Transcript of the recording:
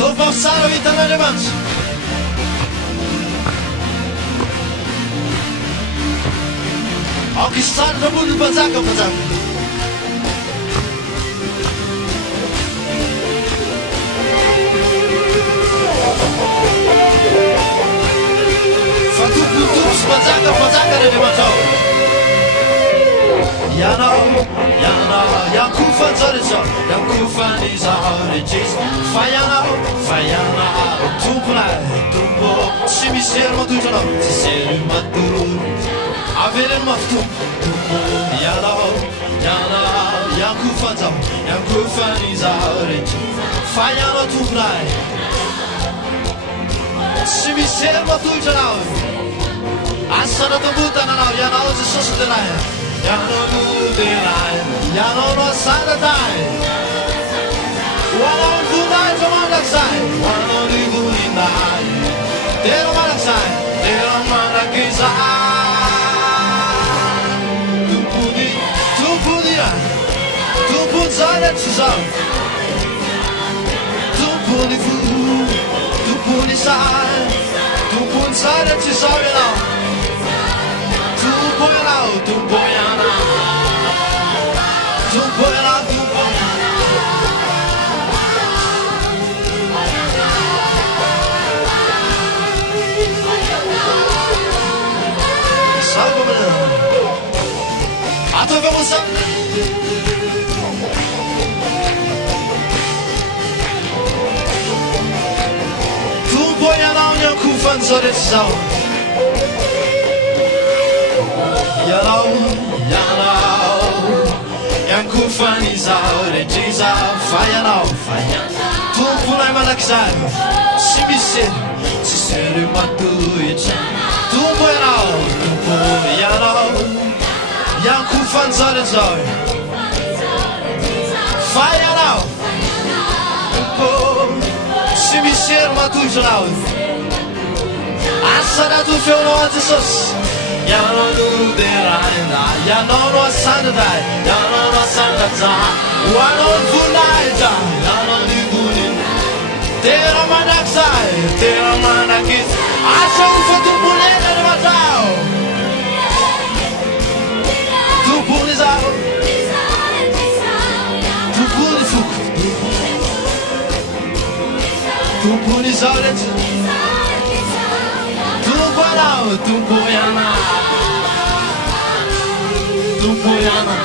Tofao tsara ho hitan'Andriamanitra. Aokisy tsara ramony mpanjaka mpanjaka. Fa tompotompo sy mpanjaka mpanjaka n'Andriamanitra ao. Ianao, ianao, iakofantsaretsao, iakofan'izaho rehetresa. Fa ianao, tomponay, tompo, tsy misy sery matotra anao, tsy sery matory. Avereno mafitompo, tompo, ianao, ianao, iakofantsao, iakofan'izaho rehetresa. Fa ianao tomponay, tsy misy sery matotra anao. Asana tombon-tananao, ianao Jesosy delay. Ianao no delay, ianao no asanatay. Hoanao ny voninahitra mandrakizay, hoanao ny voninahitra. Tena mandrakizay, tena mandrakizay. Tompony zaretry zao. Tompony fo, tompony say. Tompony zaretry zao ianao. Tompo ianao, tompo ianao. Tompo ianao, tompo ianao. Salve menino. Ataovy moça. Tompo ianao ny akofan'izao rehetra zao. Ianao, ianao, iakofan'izaho rehetreza. Fa ianao, tomponay mandrakizay, tsy misy sery, tsy sery matohitra. Tompo ianao, tompo ianao, iakofan'izao rehetra zao. Fa ianao, tompo, tsy misy sery matohitra anao. Asanato feonao a Jesosy. Ianao no delay, ianao no asanatay, ianao no asanatay. Hoanao ny voninahitra, ianao ny voninahitra. Tena mandrakizay, tena mandrakizay. Asa ho fa tompony eny Andriamanitra ao. Tompony izao, tompony foko, tompony izao rehetra. Tompo ianao, tompo ianao. Tompo ianao.